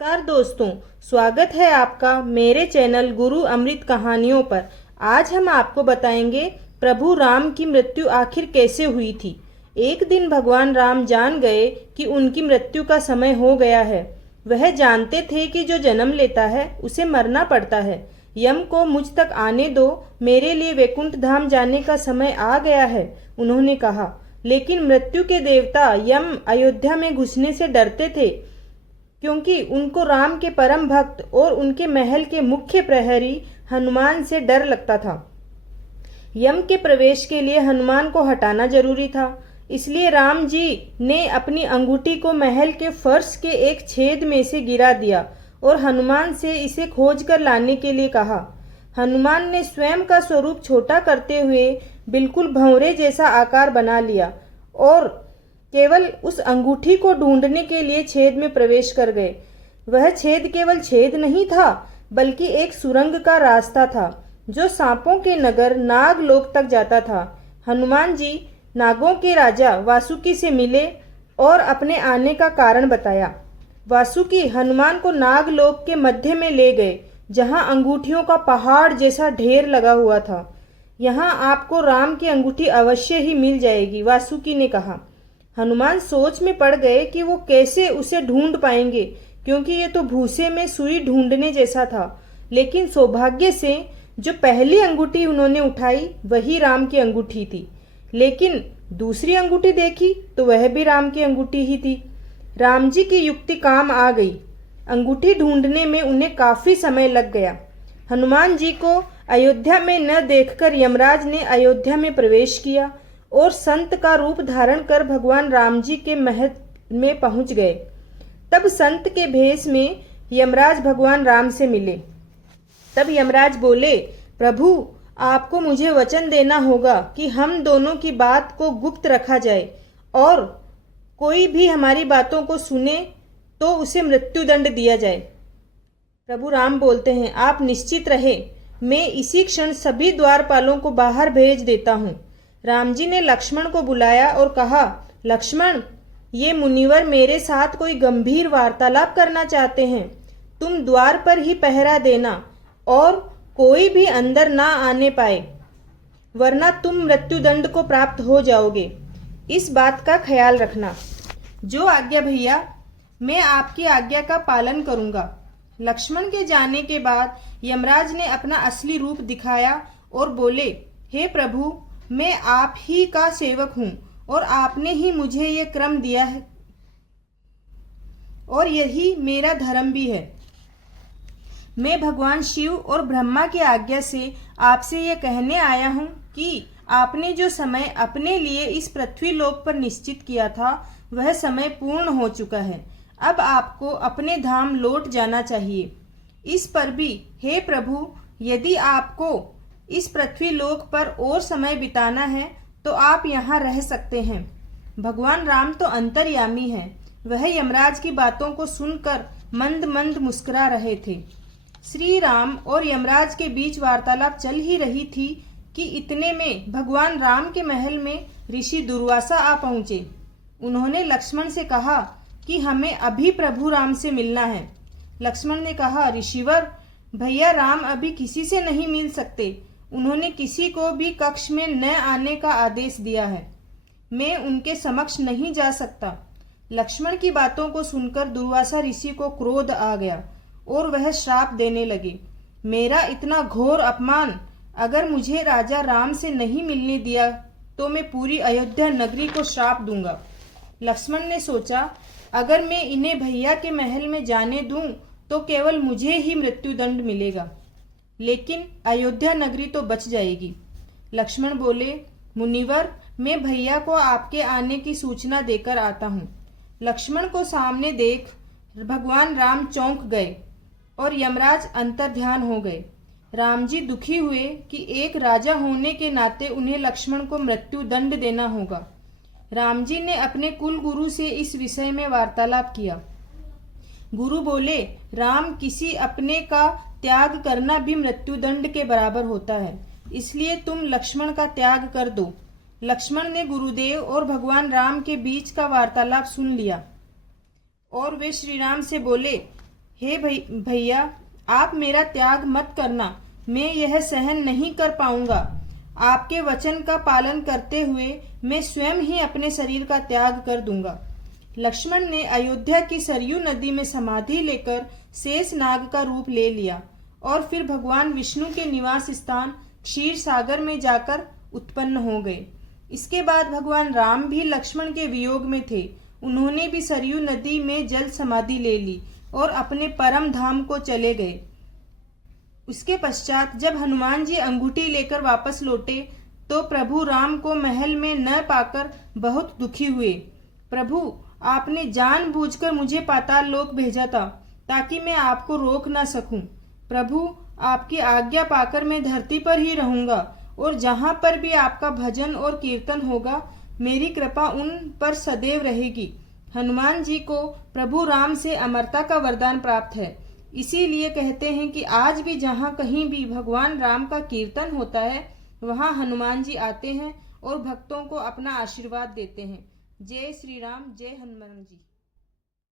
नमस्कार दोस्तों, स्वागत है आपका मेरे चैनल गुरु अमृत कहानियों पर। आज हम आपको बताएंगे प्रभु राम की मृत्यु आखिर कैसे हुई थी। एक दिन भगवान राम जान गए कि उनकी मृत्यु का समय हो गया है। वह जानते थे कि जो जन्म लेता है उसे मरना पड़ता है। यम को मुझ तक आने दो, मेरे लिए वैकुंठ धाम जाने का समय आ गया है, उन्होंने कहा। लेकिन मृत्यु के देवता यम अयोध्या में घुसने से डरते थे, क्योंकि उनको राम के परम भक्त और उनके महल के मुख्य प्रहरी हनुमान से डर लगता था। यम के प्रवेश के लिए हनुमान को हटाना जरूरी था, इसलिए राम जी ने अपनी अंगूठी को महल के फर्श के एक छेद में से गिरा दिया और हनुमान से इसे खोज कर लाने के लिए कहा। हनुमान ने स्वयं का स्वरूप छोटा करते हुए बिल्कुल भंवरे जैसा आकार बना लिया और केवल उस अंगूठी को ढूंढने के लिए छेद में प्रवेश कर गए। वह छेद केवल छेद नहीं था, बल्कि एक सुरंग का रास्ता था जो सांपों के नगर नागलोक तक जाता था। हनुमान जी नागों के राजा वासुकी से मिले और अपने आने का कारण बताया। वासुकी हनुमान को नागलोक के मध्य में ले गए, जहां अंगूठियों का पहाड़ जैसा ढेर लगा हुआ था। यहाँ आपको राम की अंगूठी अवश्य ही मिल जाएगी, वासुकी ने कहा। हनुमान सोच में पड़ गए कि वो कैसे उसे ढूंढ पाएंगे, क्योंकि ये तो भूसे में सुई ढूंढने जैसा था। लेकिन सौभाग्य से जो पहली अंगूठी उन्होंने उठाई वही राम की अंगूठी थी। लेकिन दूसरी अंगूठी देखी तो वह भी राम की अंगूठी ही थी। राम जी की युक्ति काम आ गई। अंगूठी ढूंढने में उन्हें काफी समय लग गया। हनुमान जी को अयोध्या में न देखकर यमराज ने अयोध्या में प्रवेश किया और संत का रूप धारण कर भगवान राम जी के महल में पहुंच गए। तब संत के भेष में यमराज भगवान राम से मिले। तब यमराज बोले, प्रभु आपको मुझे वचन देना होगा कि हम दोनों की बात को गुप्त रखा जाए और कोई भी हमारी बातों को सुने तो उसे मृत्युदंड दिया जाए। प्रभु राम बोलते हैं, आप निश्चित रहे, मैं इसी क्षण सभी द्वारपालों को बाहर भेज देता हूँ। राम जी ने लक्ष्मण को बुलाया और कहा, लक्ष्मण, ये मुनिवर मेरे साथ कोई गंभीर वार्तालाप करना चाहते हैं। तुम द्वार पर ही पहरा देना और कोई भी अंदर ना आने पाए, वरना तुम मृत्युदंड को प्राप्त हो जाओगे। इस बात का ख्याल रखना। जो आज्ञा भैया, मैं आपकी आज्ञा का पालन करूंगा। लक्ष्मण के जाने के बाद यमराज ने अपना असली रूप दिखाया और बोले, हे प्रभु, मैं आप ही का सेवक हूं और आपने ही मुझे ये क्रम दिया है और यही मेरा धर्म भी है। मैं भगवान शिव और ब्रह्मा की आज्ञा से आपसे ये कहने आया हूं कि आपने जो समय अपने लिए इस पृथ्वी लोक पर निश्चित किया था वह समय पूर्ण हो चुका है। अब आपको अपने धाम लौट जाना चाहिए। इस पर भी हे प्रभु, यदि आपको इस पृथ्वी लोक पर और समय बिताना है तो आप यहाँ रह सकते हैं। भगवान राम तो अंतर्यामी हैं। वह यमराज की बातों को सुनकर मंद मंद मुस्कुरा रहे थे। श्री राम और यमराज के बीच वार्तालाप चल ही रही थी कि इतने में भगवान राम के महल में ऋषि दुर्वासा आ पहुंचे। उन्होंने लक्ष्मण से कहा कि हमें अभी प्रभु राम से मिलना है। लक्ष्मण ने कहा, ऋषिवर, भैया राम अभी किसी से नहीं मिल सकते। उन्होंने किसी को भी कक्ष में न आने का आदेश दिया है। मैं उनके समक्ष नहीं जा सकता। लक्ष्मण की बातों को सुनकर दुर्वासा ऋषि को क्रोध आ गया और वह श्राप देने लगे, मेरा इतना घोर अपमान अगर मुझे राजा राम से नहीं मिलने दिया तो मैं पूरी अयोध्या नगरी को श्राप दूंगा। लक्ष्मण ने सोचा, अगर मैं इन्हें भैया के महल में जाने दूं तो केवल मुझे ही मृत्युदंड मिलेगा, लेकिन अयोध्या नगरी तो बच जाएगी। लक्ष्मण बोले, मुनिवर, मैं भैया को आपके आने की सूचना देकर आता हूँ। लक्ष्मण को सामने देख भगवान राम चौंक गए और यमराज अंतर्ध्यान हो गए। राम जी दुखी हुए कि एक राजा होने के नाते उन्हें लक्ष्मण को मृत्युदंड देना होगा। राम जी ने अपने कुल गुरु से इस विषय में वार्तालाप किया। गुरु बोले, राम, किसी अपने का त्याग करना भी मृत्युदंड के बराबर होता है, इसलिए तुम लक्ष्मण का त्याग कर दो। लक्ष्मण ने गुरुदेव और भगवान राम के बीच का वार्तालाप सुन लिया और वे श्री राम से बोले, हे भैया, आप मेरा त्याग मत करना, मैं यह सहन नहीं कर पाऊंगा। आपके वचन का पालन करते हुए मैं स्वयं ही अपने शरीर का त्याग कर दूंगा। लक्ष्मण ने अयोध्या की सरयू नदी में समाधि लेकर शेष नाग का रूप ले लिया और फिर भगवान विष्णु के निवास स्थान क्षीर सागर में जाकर उत्पन्न हो गए। इसके बाद भगवान राम भी लक्ष्मण के वियोग में थे। उन्होंने भी सरयू नदी में जल समाधि ले ली और अपने परम धाम को चले गए। उसके पश्चात जब हनुमान जी अंगूठी लेकर वापस लौटे तो प्रभु राम को महल में न पाकर बहुत दुखी हुए। प्रभु, आपने जानबूझकर मुझे पाताल लोक भेजा था ताकि मैं आपको रोक ना सकूं। प्रभु, आपकी आज्ञा पाकर मैं धरती पर ही रहूंगा और जहां पर भी आपका भजन और कीर्तन होगा मेरी कृपा उन पर सदैव रहेगी। हनुमान जी को प्रभु राम से अमरता का वरदान प्राप्त है। इसीलिए कहते हैं कि आज भी जहाँ कहीं भी भगवान राम का कीर्तन होता है वहाँ हनुमान जी आते हैं और भक्तों को अपना आशीर्वाद देते हैं। जय श्री राम, जय हनुमान जी।